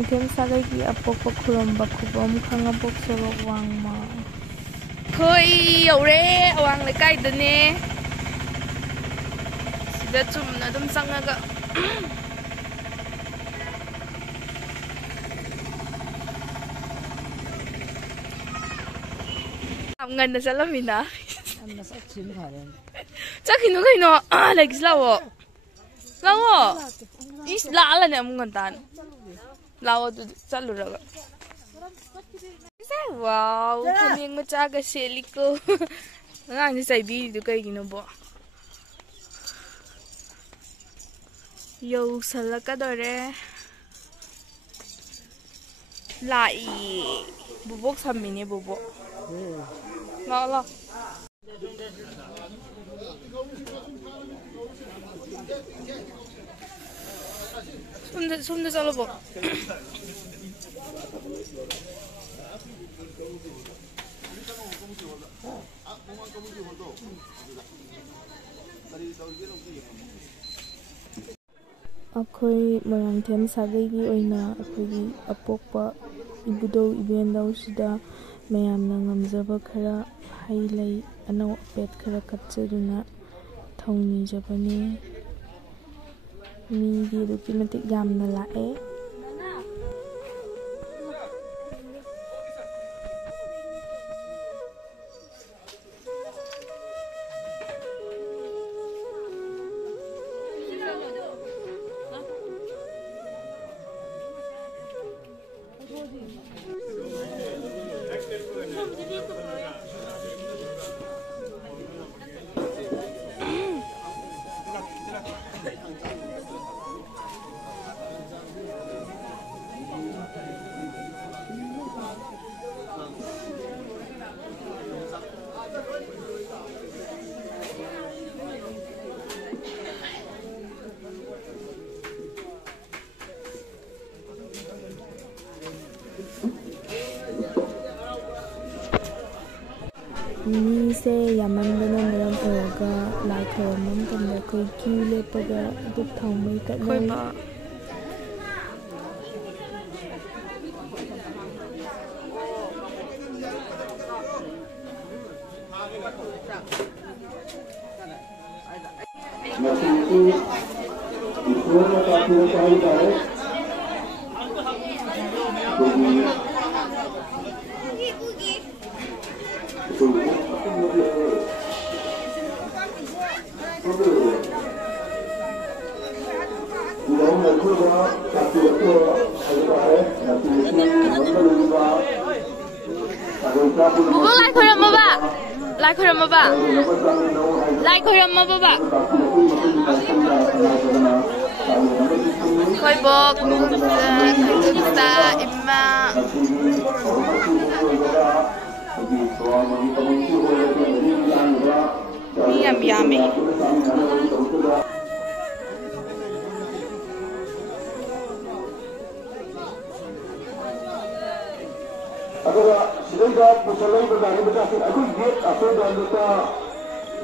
ꯃꯣꯏꯔꯥꯡꯊꯦꯝ ꯁꯥꯒꯩꯒꯤ ꯑꯄꯣꯛꯄ ꯈꯨꯔꯨꯝꯕ ꯈꯨꯕꯝ ꯈꯥꯡꯉꯕꯣꯛ ꯁꯣꯔꯣꯛ ꯋꯥꯡꯃ ꯑꯩꯈꯣꯏ ꯌꯧꯔꯦ ꯑꯋꯥꯡ ꯂꯩꯀꯥꯏꯗꯅꯦ ꯁꯤꯗ ꯆꯨꯝꯅ ꯑꯗꯨꯝ ꯆꯪꯉꯒ ꯌꯥꯝ ꯉꯟꯅ ꯆꯠꯂꯝꯃꯤꯅ ꯆꯠꯈꯤꯅꯨ ꯀꯩꯅꯣ ꯂꯩꯒꯤꯁꯤ ꯂꯥꯛꯑꯣ ꯂꯥꯛꯑꯣ 이씨 라알라네 아무건단 라워도 짤루라가 와우 파닝 마차가 셀리코 아니 사이비도 그이기는 뭐 여우살라까더래 라이 부복 삼미니 부복 라라 손도 잘라봐. ꯑꯩꯈꯣꯏ ꯃꯣꯏꯔꯥꯡꯊꯦꯝ ꯁꯥꯒꯩꯒꯤ ꯑꯣꯏꯅ ꯑꯩꯈꯣꯏꯒꯤ ꯑꯄꯣꯛꯄ ꯏꯕꯨꯙꯧ ꯏꯕꯦꯟꯗꯧꯁꯤꯗ ꯃꯌꯥꯝꯅ ꯉꯝꯖꯕ ꯈꯔ ꯍꯩ ꯂꯩ ꯑꯅꯧ ꯑꯄꯦꯠ ꯈꯔ ꯀꯠꯆꯗꯨꯅ ꯊꯧꯅꯤꯖꯕꯅꯤ. ꯃꯤꯗꯤ ꯑꯗꯨꯛꯀꯤ ꯃꯇꯤꯛ ꯌꯥꯝꯅ ꯂꯥꯛꯑꯦ. ꯃꯤꯁꯦ ꯌꯥꯝꯃꯟꯕꯅ ꯃꯔꯝ ꯑꯣꯏꯔꯒ ꯂꯥꯏ ꯈꯣꯏꯔꯝꯕ ꯃꯇꯝꯗ ꯑꯩꯈꯣꯏ ꯀ꯭ꯌꯨ ꯂꯦꯞꯄꯒ ꯙꯨꯞ ꯊꯥꯎꯃꯩ ꯀꯠꯅꯩ. Bubuk lai khurama ba, lai khurama ba, lai khurama ba ba. Khoi bok, khoi imma. Ni yummy. अगर सिलेंडर मुसल्लाई बजाने बचा से अकुल गेट अफरोड अंदर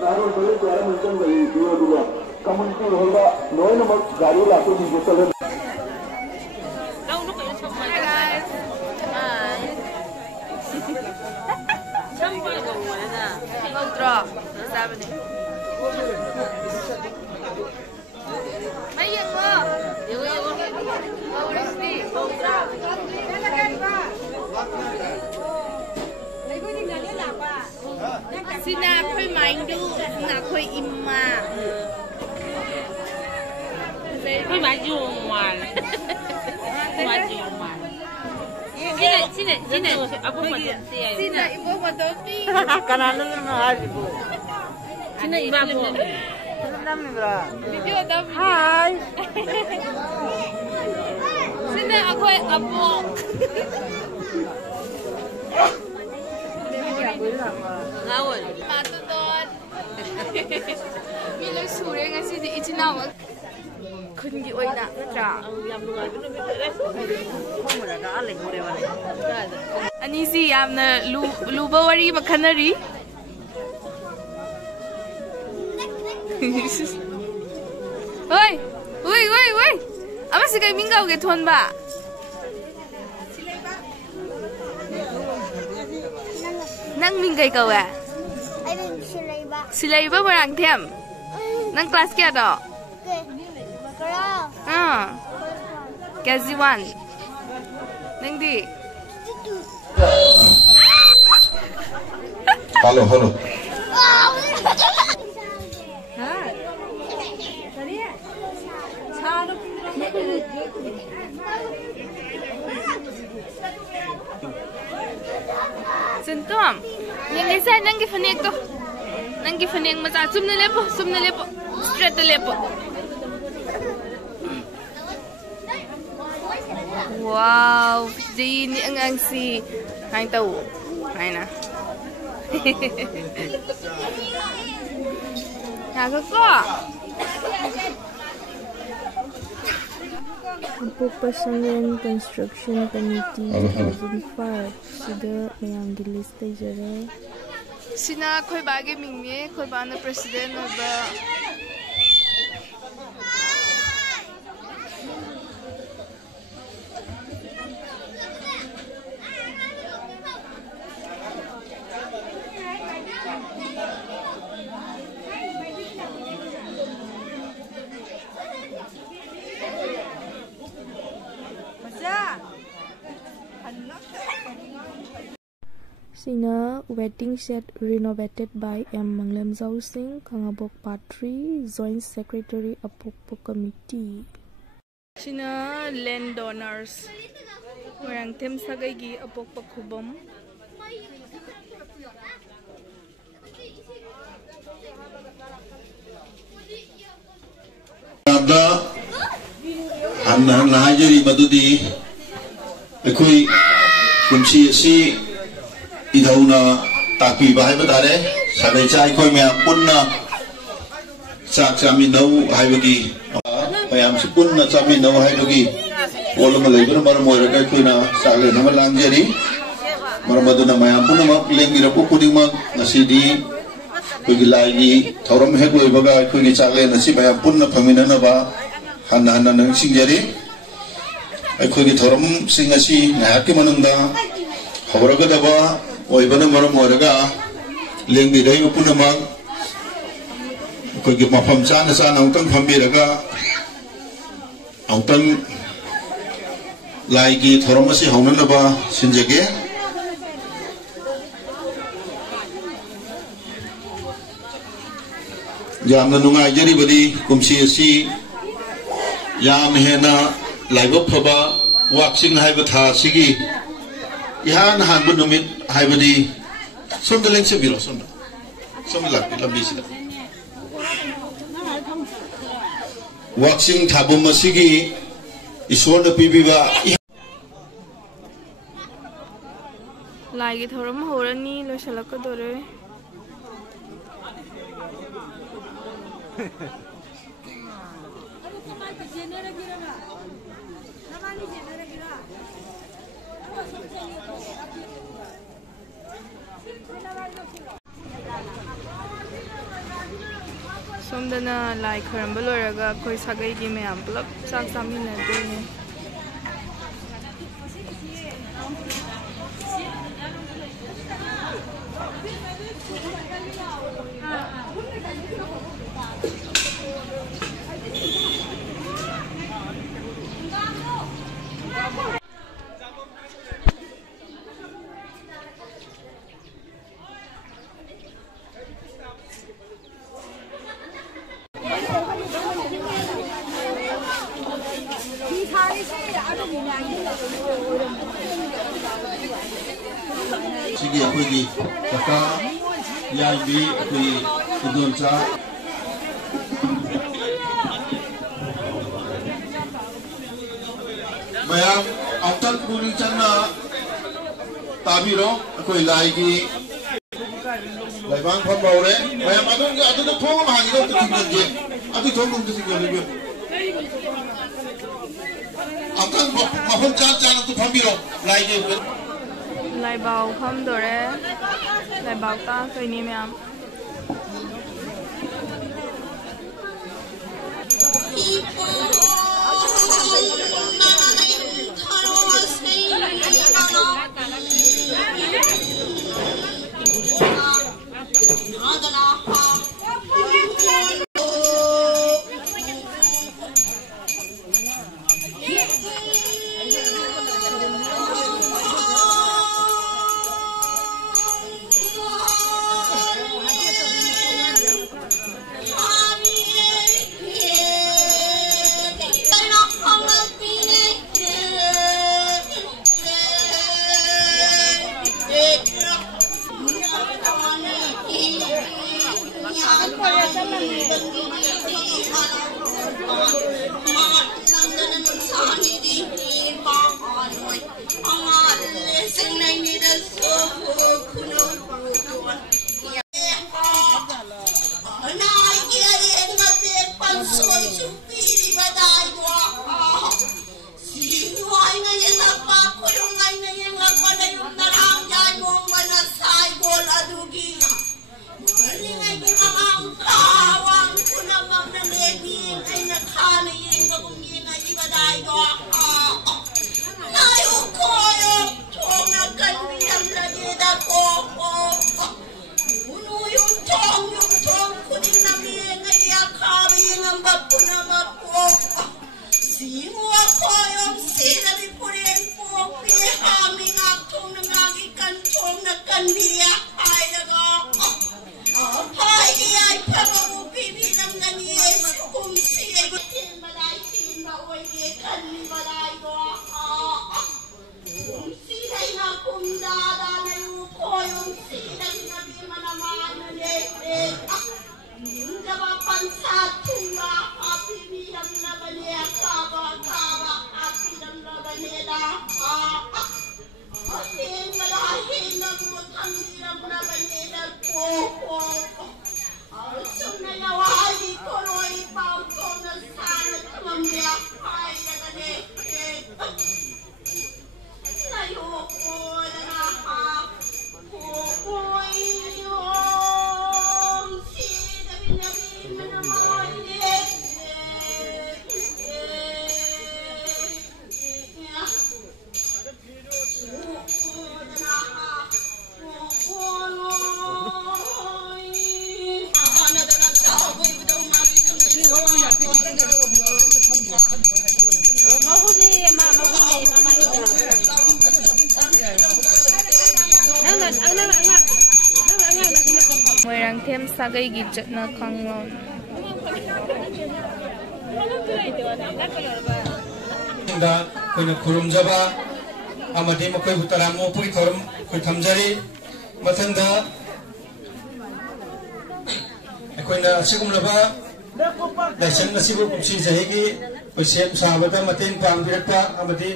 नारों बड़े प्यारे मिलते हैं वही दियो दियो कम्युनिटी होगा नोए नमक गाड़ी लाते हैं जो चले Hi guys. Hi. Ultra. What's happening? Ayan mo. Ultra. Sina khoi maindu, sina khoi imma. Khoi majuman. Majuman. Sina aku mati. Sina ibu matopi. Kanan na hajibu. Sina ibu. Video daw. Hi. Sina ako'y apo. Ngawon. Matutod. Milo sure ngasi di itinawag. Kungi oina natra. Anisi yamna luba wari makanari. Oi. Ama si kay mingaw ke thon ba? Nang minggai kau ya? Ai ben silaiba. Silaiba barang them. Nang kelas kya to? Ke. Kara. KG 1. Nang di. Halo. Sentuam. Yang isa nang gifanek to. Nang gifanek maca sumna lepo. Straight lepo. Wow, jadi ni ang si hai tahu. Hai na. Ya ko. Apok Pasangan Construction Committee 2005 sida mayam gi list tay jare. Sina khoi bage mingme khoi ba na president oba. Sina wedding set renovated by M. Manglemzau Singh, Kangabok Patri, Joint Secretary Apokpo Committee. Sina landowners. Orang tem sagai gi Apokpo Kubom. Anna Nahajari Madudi, Ekui Kumsi si Idauna Taki Bahai Badare, Sagai Chai Koi Mea Punna Sak Sami Nau Haibagi, Mayam Sipunna Sami Nau Haibagi, Walamalabur Maramoraga Kuna, Sale Namalanjari, Maramaduna Mayam Punama, Lengira Pukudima, Nasidi, Kugilagi, Toram Hegu Baga, Kugi Sale, Nasibaya Punna Paminanaba, Hana Nang Singjari, Kugi Toram Singasi, Naki Mananda, Horagadaba, Oibana Maramoraga, Lengi Rayu Punama, Kugi Mapam Chana San, Autan Pambiraga, Autan Laigi Toramasi Honanaba, Sinjage. Yamna nungaijari badi kumsi asi yam hena laiba phaba waxing haiba tha sigi ihan hanbu numit haibadi somda lengse biro somda lak lambi sida waxing thabu masigi iswanda pibiba Lagi thoram horani lo salaka dore. Somdana lai kharamba loraga koi sagai gi mayam pulap sak saminade. Sigi akoigi kaka yaibi akoi idoncha mayam autan puri channa tabiro akoi laigi laibang phambaure mayam adu thong hangi do tingje adu thong dum tingje autan mahon chan tu phambiro laigi Lai bào không đồ đấy, lai bào ta cây ni mẹ. Moyangthem Sagai gi Jatna Khanglon da koina khurum jaba amadi makoi hutara mo puri thorum koi thamjari mathanda koina sigumlaba daisen nasibu kumsi jahigi sem sabada maten pangbirakpa amadi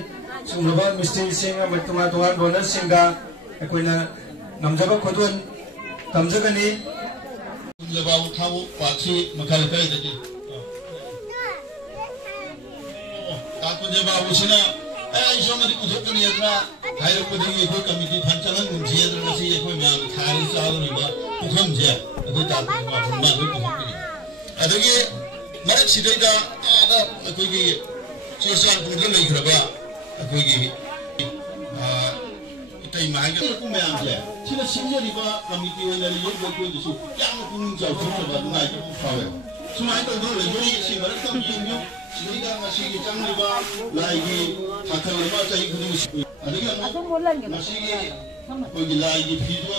sigumlaba mistri sing amadi tuma donor singa koina namjaba khodun tamjagani laba uthawu pachi makal kai dagi तात्पर्य बाबू से ना ऐसा मत कुछ तो नहीं है ना हायर को देखिए कोई कमिटी फंक्शन मुझे तो नहीं है कोई मैं खाली चावल नहीं बा कुछ मुझे कोई तात्पर्य बाबू मैं कोई कुछ नहीं अदगी मरे सीधे जा आधा कोई की चीज़ पूरा नहीं करबा कोई की इतनी महंगे तो मैं आ गया सीधे सीधे रिबा कमिटी वाले लोग कोई जिसको क्या मुझे जाओ तो बात ना है तो फावे सुनाई तो दो लोग ये मरे तो ये Sehingga masih kecang riba lagi takkan riba cai kudu ada yang masih pergi lagi video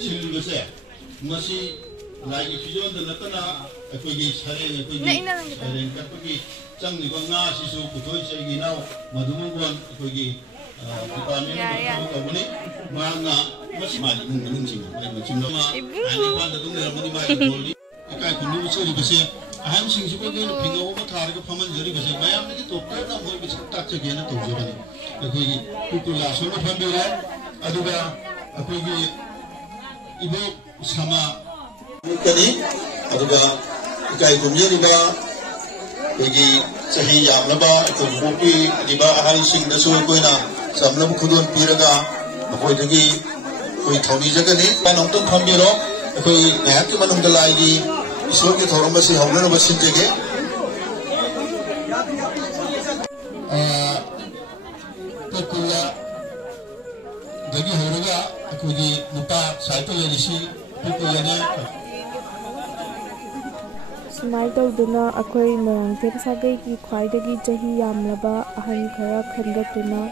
silu besar masih lagi video dan natana pergi sehari pergi kan pergi cang riba ngas isu kudu cai ginau madumuan pergi depannya itu boleh mana masih maju mungkin macam nama ani pada tu dalam ni maju boleh ikai kudu silu besar aham sing suka tu pinggau apa thar ke paman jari besar bayam ni tu tak nak boleh besar tak cakap na tu jadi aku ini itu lah semua family aduga aku ini ibu sama kini aduga ikai kumnya riba bagi sahi yang laba aku kopi riba aham sing nasu aku ina samlam khudun piraga aku lagi aku thoni jaga ni kan nonton family lo aku naik ke mana untuk lagi ISRO के थोड़ा बस हमने ना बस जगह तो कुल्ला जगह होगा कुछ मुता साइटो ये रिशी तो कुल्ला ने Sumaito duna akhoi Moyangthem Sagai ki khwaidagi jahi yamlaba ahan khara khandatuna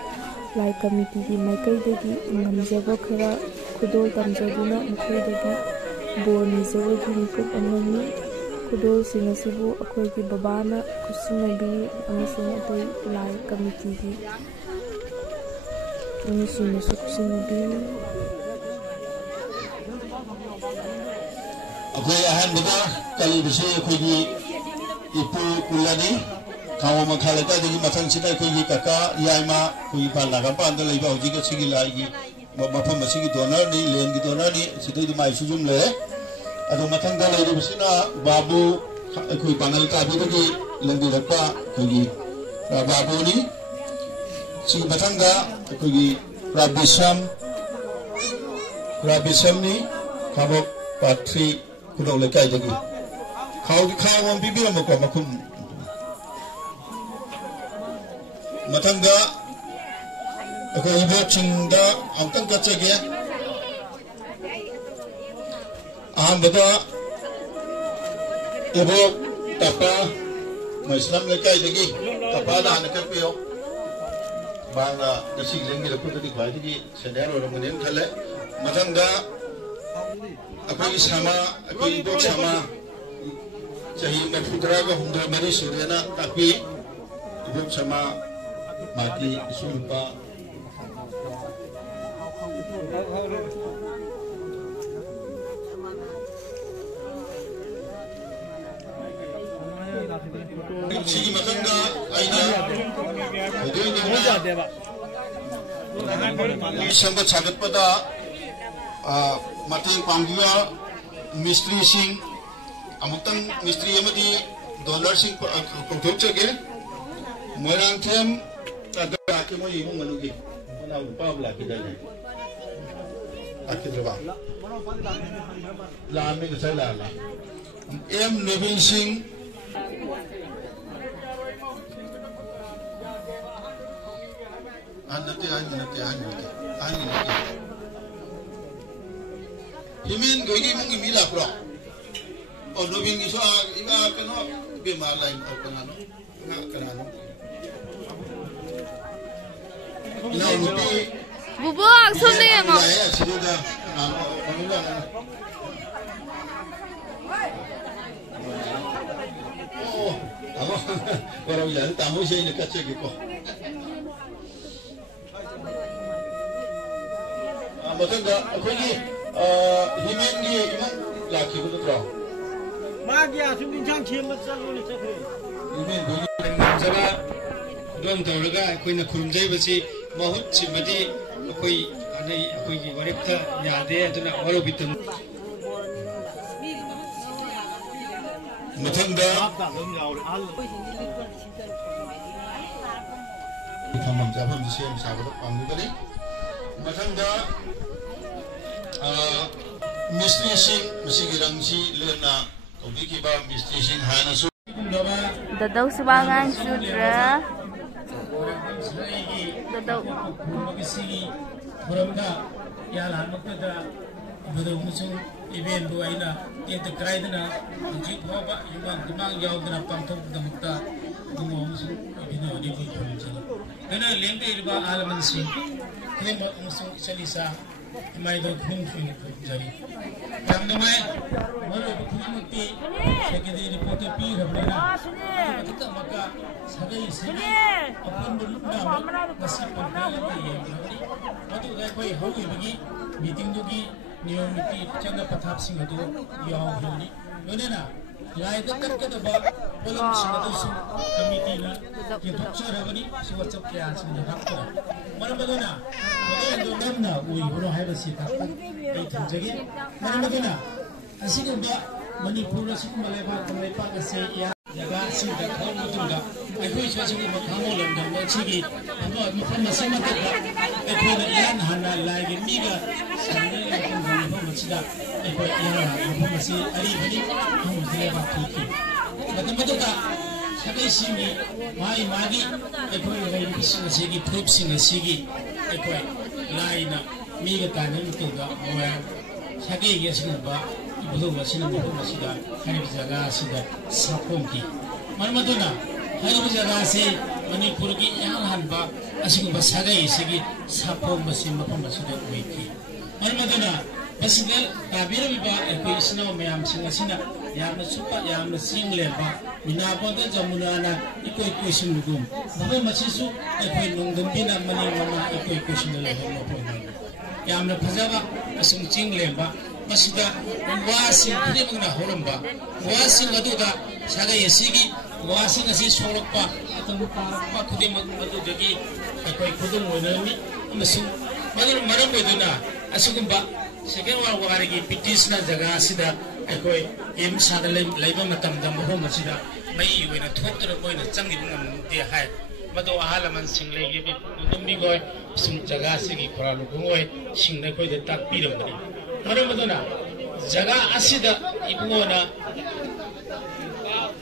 lai committee gi maikai dagi ngamjaba khara khudol tamjaduna mukhoidagi Boni Zawagi Mikut Amani Kudol Sinasibu Akwai ki Babana Kusinabi Amasung Atai Lai Committee gi Amasinasu Kusinabi Akwai ahan bada kali bisi akwai ki Ipu Kulani Kawa Makhalata dagi matang sita akwai ki Kaka Yaima Akwai Palagampa Anda Laiba Ujika Sigi Lai ki Mapam masih donor ni, len donor ni, situ di mai sujum le. Atau matang dah lagi bersina babu, kui panel kabi lagi, len di lepa, kui babu ni, si matang dah kui rabisam ni, kabok patri kudok lekai lagi. Kau orang bibi lama kau makum. Matang dah aku ibu cinta angkat kaca dia, beda ibu tapa Islam lekai lagi tapa dah nak kepio, bangla nasi lagi lepas tu dikuai lagi sedar orang mungkin kale, macam dah aku sama aku ibu sama, jadi putra aku hundur mari suriana tapi ibu sama mati sumpah. Sigi matanda aina hodoi ni sambat sagat pada matang panggiwa mistri sing amutang mistri amadi dollar sing pangtok cake Moyangthem ada akemo ibu manugi mana upah belah kita ni akhir lepas lama ni saya lah Nevin Singh nanti Himin gini mungkin mila pro oh Nevin itu iba kena bemar lain atau kena Bubuk, sini yang Tamu, orang yang tamu saya ini kacau gitu. Macam dah, aku ni himen ni memang laki betul tak? Magia, sumber jangkir macam ni cakap. Himen bunyi jaga dong tawraga aku nak kurumjai basi mahut cimadi aku ini waripta nyade itu nak walau bitem. Macam dah. Kamam jawab di sini sahabat panggung tadi. Macam dah. Misteri sing mesti girang si lena. Kopi kiba misteri sing hana su. Dadau sebangan sudra. Dadau. Berapa ya lah makna betul musuh event dua ina itu kerai dana jik bawa yang kemang jauh dana pangtung damukta semua musuh event ini pun jadi. Karena lembek itu alaman sih. Kalau musuh selisa mai do khung khung jadi. Yang namai malu bukti sekitar report pi habla. Kita maka sagai sini apun berlumba masih pernah lagi. Atau koi hobi bagi meeting jogi नियम नीति चंद पथाप सिंह अदु याव होनी नोनेना लाइक करके दबा पोलम सिंह अदु सु कमिटी ना ये थोक्सर हबनी सुवचप के आसिन हक्कर मरमदना मदे दो नमना उई होरो हाइबसी था ए थंजगी मरमदना असिगुबा मणिपुर असिगुबा लेबा कमलेपा गसे या जगा सिंह दा थोन मुतुंगा अखोई स्वासिगु मखामो लमदा मछिगी अदो मफम मसेमा ता एखोना यान हाना लाइगे मीगा साने Sida, ekor yang masih hari ini kamu tidak bakti. Macam itu tak, saya sini, mai magi, ekor yang singa segi, prop singa segi, ekor lain na, miga tanam itu tak, orang saya ini singa ba, ibu masih nak ibu masih dah, hari berjaga sida sapongki. Mana tu na, hari berjaga se, Manipur ki yang hanba, asyik ba saya ini segi sapong masih dah kuiki. Mana tu na. Pasal tabir biba ekoi sina mayam singa sina yang suka yang single ba mina pada jamuna na ekoi question lugum bagai masih su ekoi nungdum bina mani mama ekoi question le ho mo yang na phajaba asung single ba masida wasi kuri mangna horam ba wasi ngadu da saga yesigi wasi ngasi solok ba atau pa kudi madu dagi ekoi kudum wonami masung madul maram beduna asung ba Second one warigi pitis na jaga sida ekoi im sada laiba matam da mohom sida mai wena thoktra boina changi bungam de hai mado ahalaman single gi bi numbi goi sum jaga sigi khora lu goi single koi de tak pi ram bani maro madona jaga asida ibungona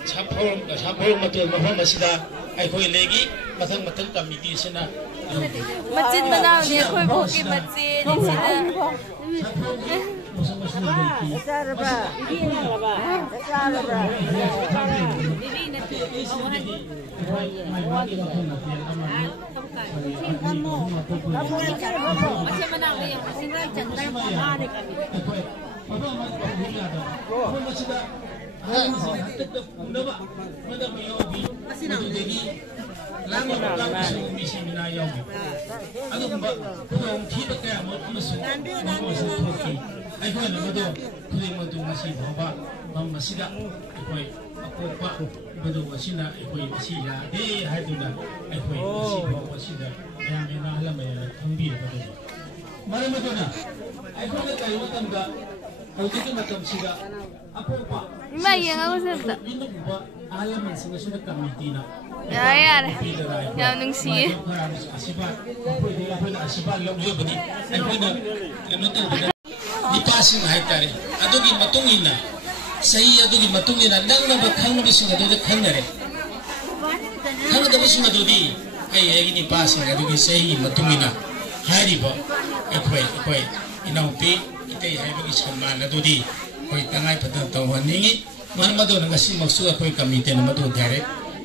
chapol matul mohom sida ekoi legi mathang committee sina Masjid mana ni ekoi boki masjid sida Lama langsung misi minayong. Ano ba kung kita kaya mo masuk koki. Ay ko na mado kuwi mo tu masih baba masida ikoi ako pa mado masina ikoi masila de hay tu na ikoi masih baba masida yang ina alam ya thambi mado. Mara mado na. Ay ko na tayo matanda. Hawti matam sida ako pa. Mai yang aku sebut. Ini ba alam sing sudah committee na. Ya, yang nungsi. Dipasing hai tare. Adugi matungina. Sahi adugi matungina. Nang na bakhang na bisu na dodo khangare. Khang na bisu na dodi. Ay ini pasing adugi sahi matungina. Hari ba. Ekoi. Inaupi itai hai bagi samman na dodi. Koi tangai padang tawhan ningi. Mana madu na kasi maksu akoi kamite na madu direct.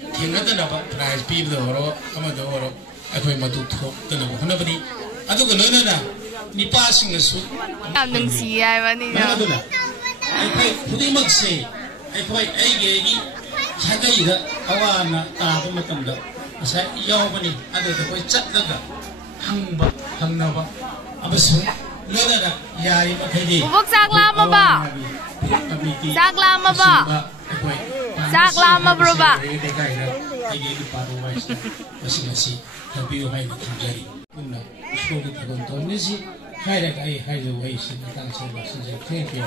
Tinggal apa prize people orang, kamu tu orang, aku yang madu thok, tu nak mana beri, aduh kalau na, ni passing asu. Yang nungsi ay ba ni? Mana tu na? Aku putih makse, aku lagi, 사가이가 아와나 아부마탐다 사 야오바니 아데도 거의 짰다가 항나바 아버스 너다가 야이 마케디 Bubuk sak lama ba? Sak lama ba? Sak lama bro ba? Lagi di paru masing-masing tapi hai di kiri pun nak sebagai penonton ni sih hai dah hai the way sih tentang saya saja thank you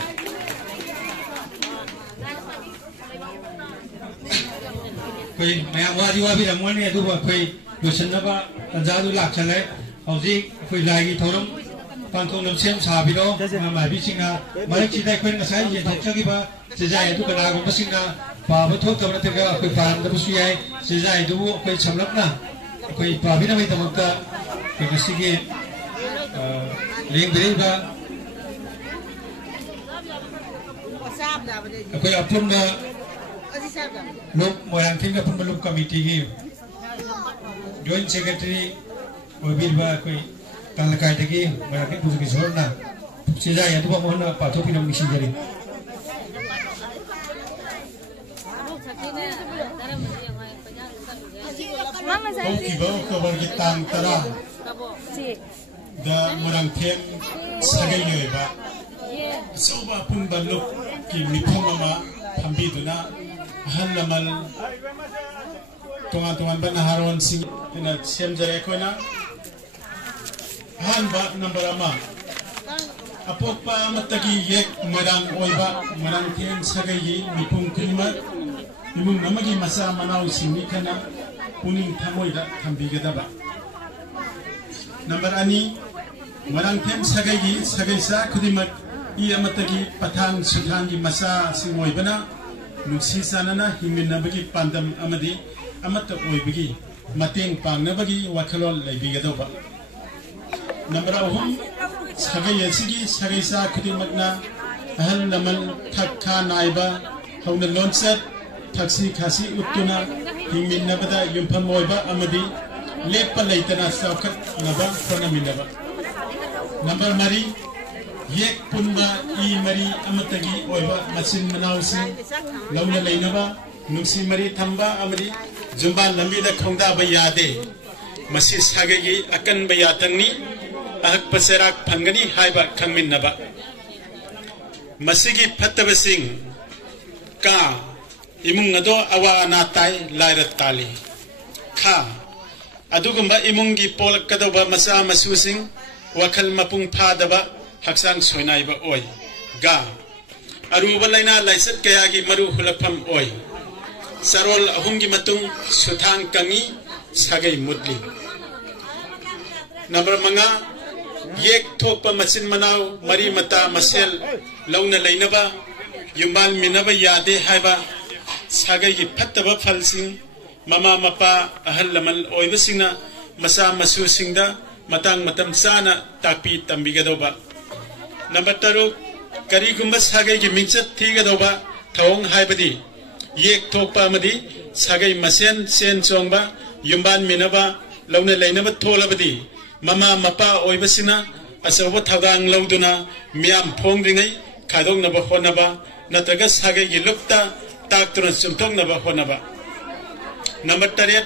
koi maya wadi wabi ramuan ni tu koi dosen apa tanjadu lak chalai hauji koi lagi thorom pantong nam sem sabi do mai bi singa mai chidai koi ngasai ye thok chagi ba sejai tu kana ko singa Papa thok kamna tega koi fan da busu yai sejai tu koi chamlap na koi pabi na mai tamaka koi ngasige leng beri ba koi apun na lok moyang ting apun belum komiti gi joint secretary mobil ba koi kalakai tegi moyang ting busu ki sorna sejai tu ba mohna pathok pinam misi jari Kiba kabar kita antara da merang tem sagai yoba soba pun baluk ki mipong mama pambi duna halamal tungan banaharon sing na sem jare ko na han ba number ama apok pa matagi yek merang oiba merang tem sagai mipong klimat imung namagi masa manau sini kana kuning tamoida tambigedaba number ani marang them sagai sa kudimat I amatagi patang suthangi masa singoibana nuksi sanana himinabagi pandam amadi amata oibagi mateng pangnabagi wakhalol leibigedoba number 3 sagai yasigi sagai sa kudimatna ahal laman thakha naiba hauna lonset taksi khasi uttuna himinabada yumpam oiba amadi lepa leitana saukat naba konaminaba number 3 yek punba I mari amatagi oiba masin manausi launa leinaba nungsi mari thamba amadi jumba lamida khongda bayade masi sagegi akan bayatangni ahak paserak phangani haiba khangminnaba masigi phattabasing ka imung ado awa anatai lairat tali kha adugumba imungi polak kadoba masa masusing wakal mapung phadaba haksang soinaiba oi ga aruba laina laisat kayagi maru hulapam oi sarol ahumgi matung suthang kangi sagai mudli number 5 yek thokpa masin manau mari mata masel launa lainaba yumbal minaba yade haiba sagai gi phattaba phalsing mama mapa ahal lamal oibasingna masa masusingda matang matam sana takpi tambigadoba number 3 karigumba sagai gi mingchat thigadoba thong haibadi yek thokpa amadi sagai masen sen chongba yumban minaba launa lainaba tholabadi mama mapa oibasina asawa thadang lauduna miam phongringai khadongnaba honaba nataga sagai gi lukta taktuna chumthongnaba honaba number 3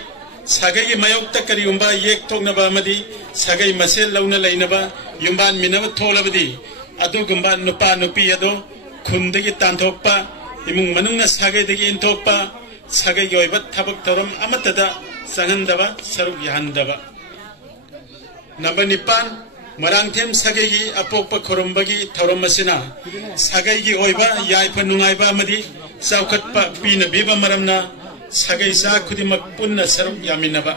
sagai mayokta kariyumba yek thoknaba amadi sagai masel launa lainaba yumban minaba tholabadi adugumba nupa nupi ado khundagi tanthokpa imung manungna sagai dagi inthokpa sagai gi oiba thabak thoram amatada sanghandaba saruk yahandaba number 9 marang them sagai gi apokpa khorumbagi thoram masina sagai gi oiba yaipa nungaiba amadi saukhatpa pina biba maramna sagai sa khudimak punna saruk yaminaba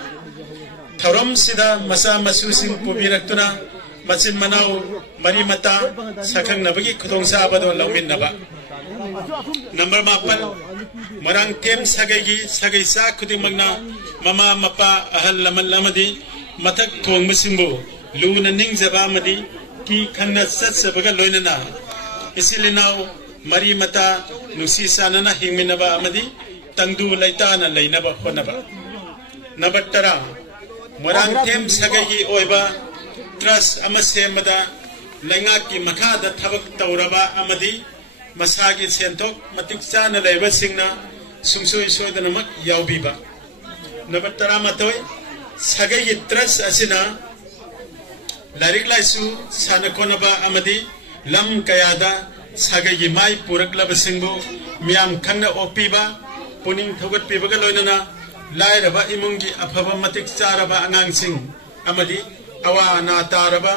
thoram sida masa masusing pubiraktuna macin manau mari mata sakhang nabagi khudongsa abado lawminnaba number 8 marang tem sagai sa khudimagna mama mapa ahal lamal lamadi mathak thong masingbo luna ningjaba amadi ki khanna satsabaga loinana isilinau mari mata nusi sanana hingminaba amadi tangdu laitana leinaba honaba number 10 marang tem sagai oiba trust amasemada langaki makhada thabak tawraba amadi masagi sentok matik chana leiba singna सुंसोई सोदनमक यावबीबा नंबर 13 सगई ट्रस्ट असिना लारिक लाइसु सानकोनबा अमदी लम कयादा सगई माई पुरकलबसिंगबु मियाम खंगना ओपीबा पुनिंग थौगतपीबगा लोइनना लाइरबा इमुंगी अफबा मतिक चारबा अंगांगसिंग अमदी अवा ना तारबा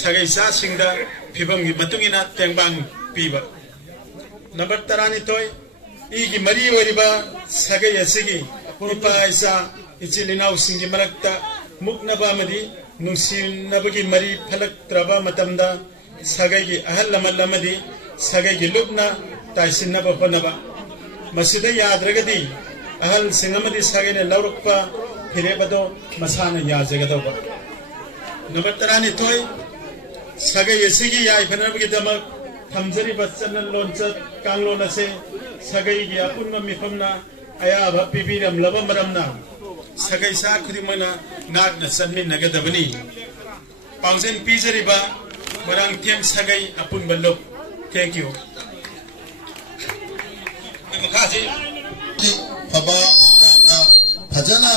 सगैसा सिंगदा फिबमगी मतुंगिना तेंबांग पीबा नंबर 12 इगी मरी ओरिबा सगै असिगी इपा इसा इचिल इनाउ सिंगी मरक्ता मुक्नबा अमदी नुंसिनबगी मरी फलक्त्रबा मतमदा सगैगी अहल लमल अमदी सगैगी लुबना ताइसिनबा होनबा मसिदा याद्रगदी अहल सिंगमदी सगैने लौरक्पा फिरेबदो मसाना याजगदबा नंबर 13 सगै असिगी याइफनबगी दमक थमजरिबा चनल लोंचत कांगलोनसे सगैगी अपुन्म मिफमना अयाबा पिबिरमलबा मरमना सगै सा खुदिमना नागना सन्मिनगदबनी पांजन पिजरिबा मरांग थेम सगै अपुनबलो थैंक यू मखाजी फबा फजना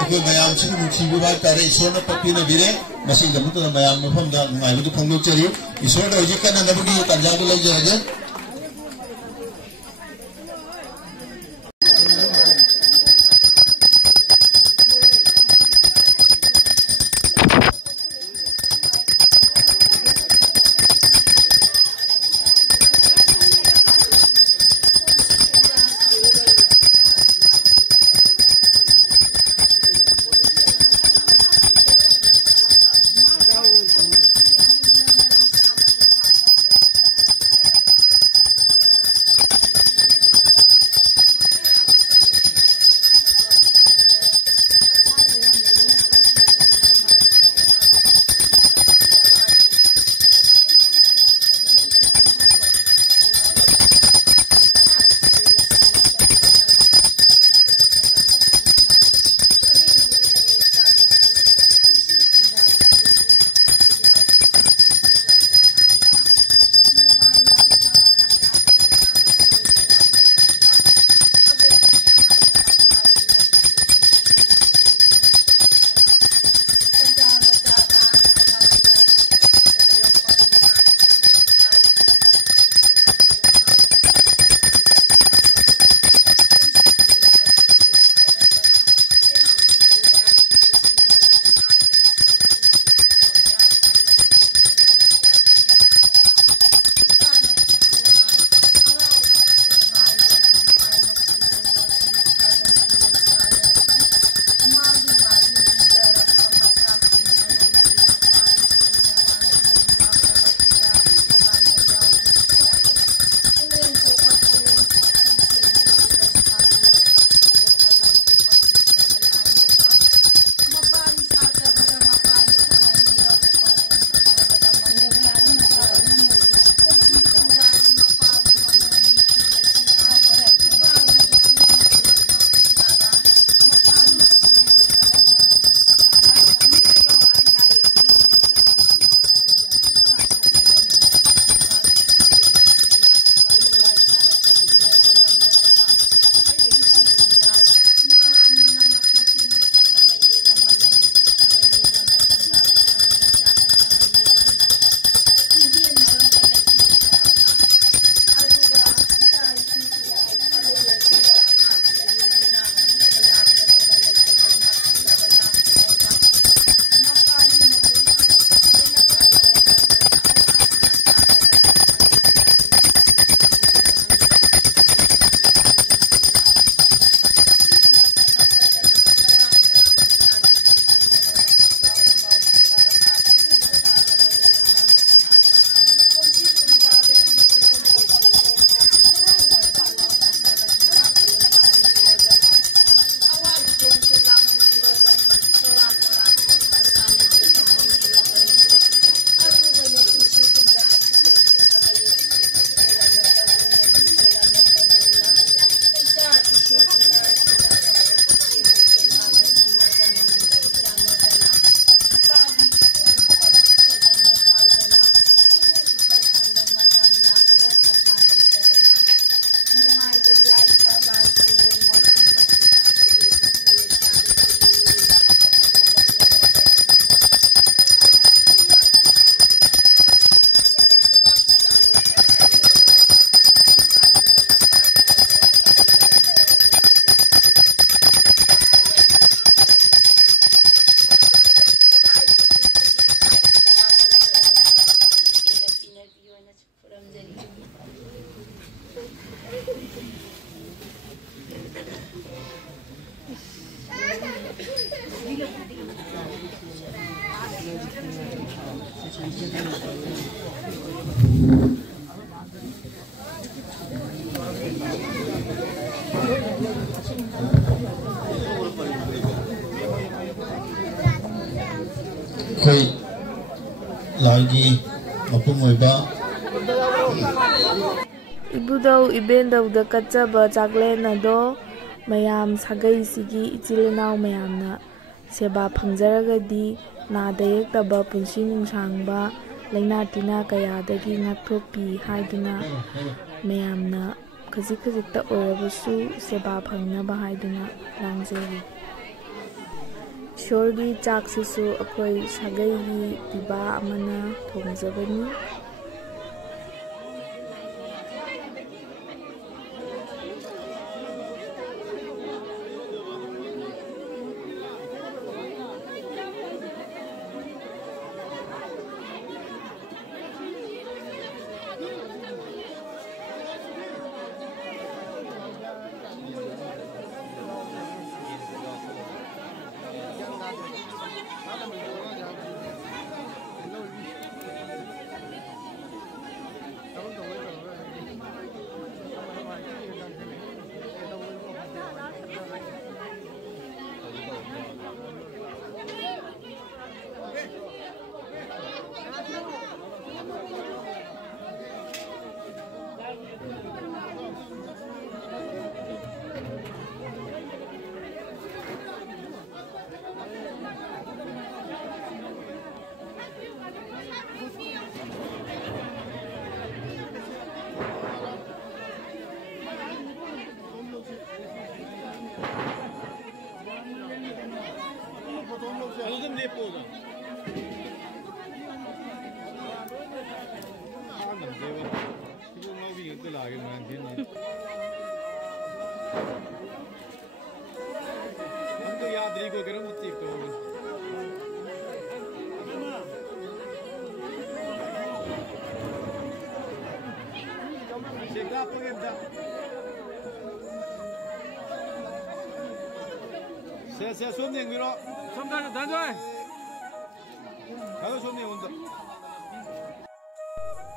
अखोय मयाम सिंग नुसिबा तारे ईश्वरना पपिना बिरे मसिंग दमुत मयाम मफमदा नुंगाइबदु फोंदोकचरी ईश्वरना होजि कना नबगी तंजादु लैजरजे Koi lagi mapung oiba Ibudau ibendau da kachaba chaklen ado mayam sagai sigi ichilenau mayamna seba phangjaragadi nada yektaba punsi nungsangba laina tina kayadagi ngakthokpi haiduna mayamna khajikta oirabusu seba phangnaba haiduna langjeri Shorgi chaksusu akoi sagai gi tiba amana thongjabani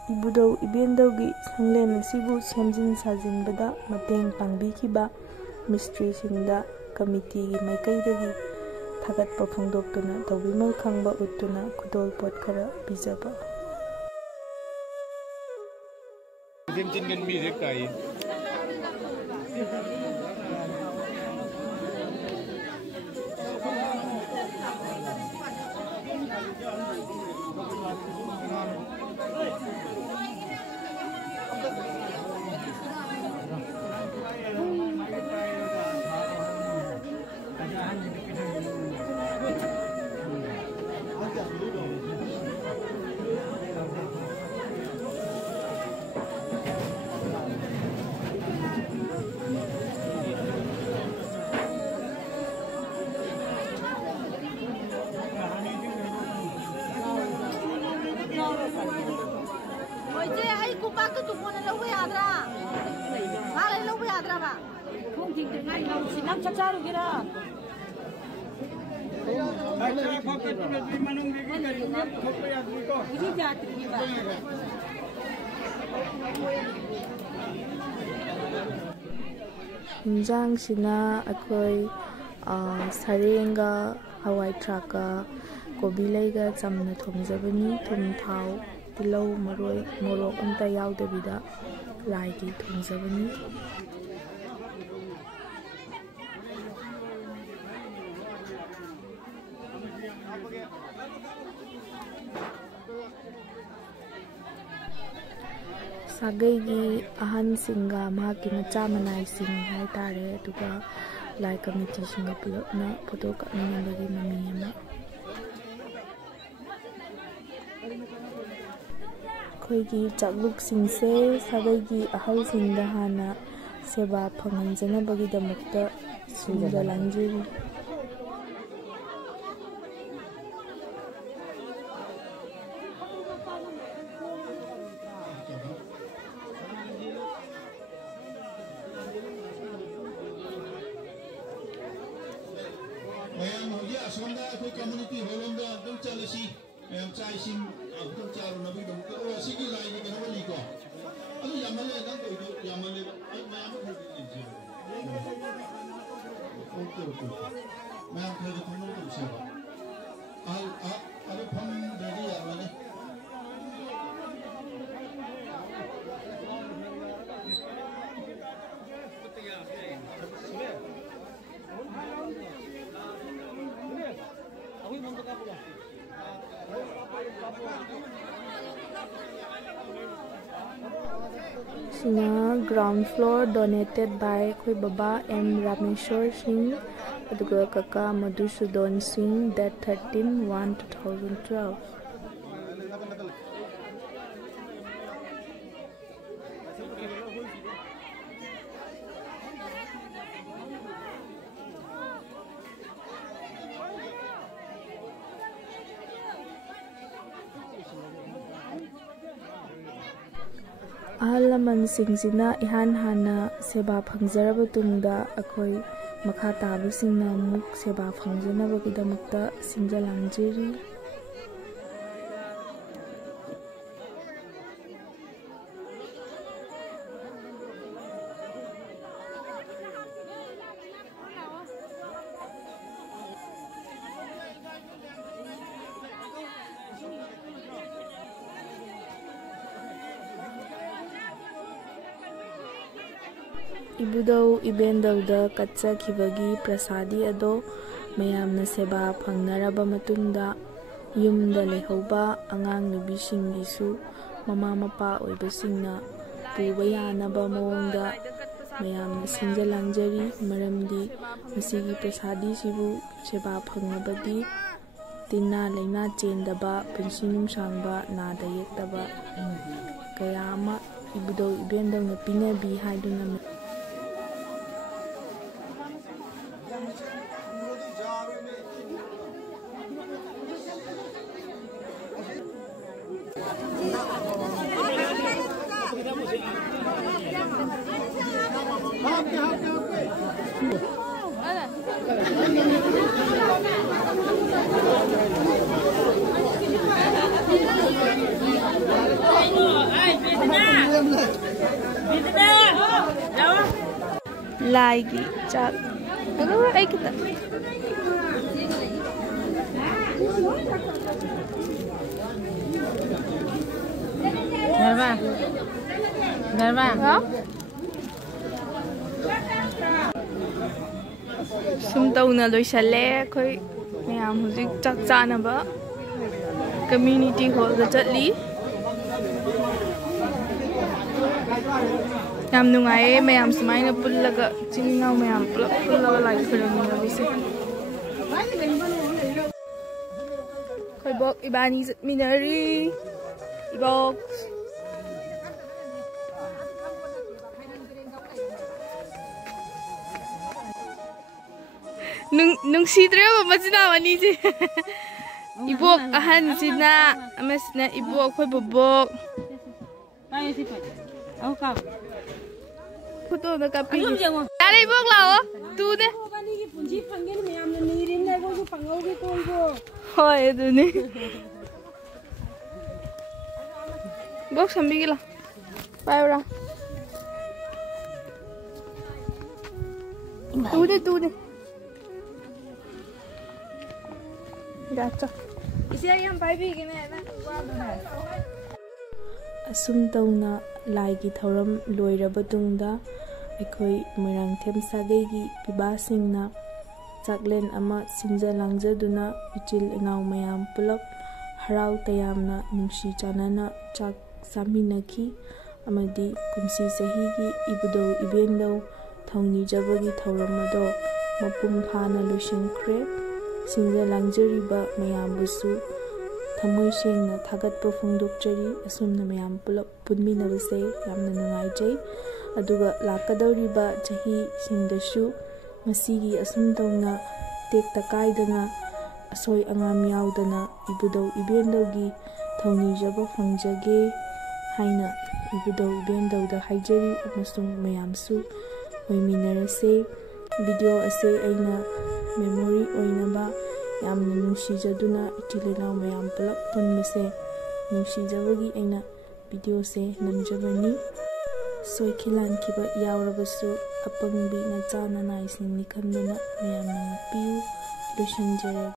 Ibudau ibendaugi sanglen asibu semjin sajinbada mateng pangbikiba mistrisingda kamitigi maikaidagi thagatpa phangdoktuna tawbimal khangba uttuna khudol pot khara bijaba Jingan mi rek kai Injang sina akoi sarenga hawai traka kobilaiga chamna thomjabani thum thau tilau maroi morok amta yaudabida laigi thomjabani sagai gi ahan singa mahaki macha manai sing hai tare aduga lai committee singa pulopna photo kapningabagi mami ama khoigi chakluk singse sagai gi ahal singda hana seba phanganjanabagi damakta singa langjeri community holomda dum chalasi em chai sim dum charu nabi dum ko sigi lai ni kana wali ko adu yamale dan ko yamale ay mayam ko okay okay मैं खरद खनो तौसेबा अरे फम रेडी यारवाने Sina ground floor donated by Khoi Baba M. Rameshwar Singh aduga Kaka Madhusudan Singh, date 13/1/2012. ahal laman singsina ihan hana seba phangjaraba tungda akhoi makha tabasingna muk seba phangjanabagidamukta sinjalangjeri. Ibudau ibendauda katsakibagi prasadi ado mayamna seba phangnaraba matungda yumda lehauba angang nubisingisu mama mapa oibasingna puba yanaba mawongda mayamna sinjalangjari maramdi masigi prasadi sibu seba phangnabadi tinna laina chendaba punsi numsangba nada yektaba kaya ama ibudau ibendauna pinabi haiduna lagi cak kalau ay kita Garba sum tauna loisale khoi mayam huzik chak chanaba community hall da chatli yam nungai mayam sumaina pullaga chinna mayam pullaga lai khurani bise khoi bok ibani minari ibok nungsidreba majina wani ji ibok ahan sina amasna ibok khoi bobok ai si pa au ka photo na kapi dale ibok lao tu de bani ki punji phanggen me amna nirin na go phangau ki koi go hoy dune bok sambi gila bye bra tu de Gotcha. Asum tauna laigi thauram loiraba tungda aikoi Moirangthem Sagaigi pibasingna chaklen ama sinja langjaduna ichil inaw mayam pulap harau tayamna nungsi chanana chak saminaki amadi kumsi sahigi ibudau ibendau thongni jabagi thauram ado mapum phana loishinkre sinja langjariba mayambusu thamoi sengna thagatpa phongdokjari asumna mayam pulap punminabase yamna nungaijai aduga lakadoriba chahi singdasu masigi asum tawna tekta kaidana asoi angam yaudana ibudau ibendaugi thongni jaba phangjage haina ibudau ibendauda haijari amasung mayamsu oiminarase video ase aina memory oinaba yamna nungsijaduna itilena mayam pulap punmase nungsijabagi aina video se namjabani ꯁꯣꯏꯈꯤ ꯂꯥꯟꯈꯤꯕ ꯌꯥꯎꯔꯕꯁꯨ ꯑꯄꯪꯕꯤ ꯅꯆꯥ ꯅꯅꯥꯏꯁꯤꯡꯅꯤ ꯈꯟꯗꯨꯅ ꯃꯌꯥꯝꯅ ꯉꯥꯛꯄꯤꯌꯨ ꯂꯣꯏꯁꯤꯟꯖꯔꯦ꯫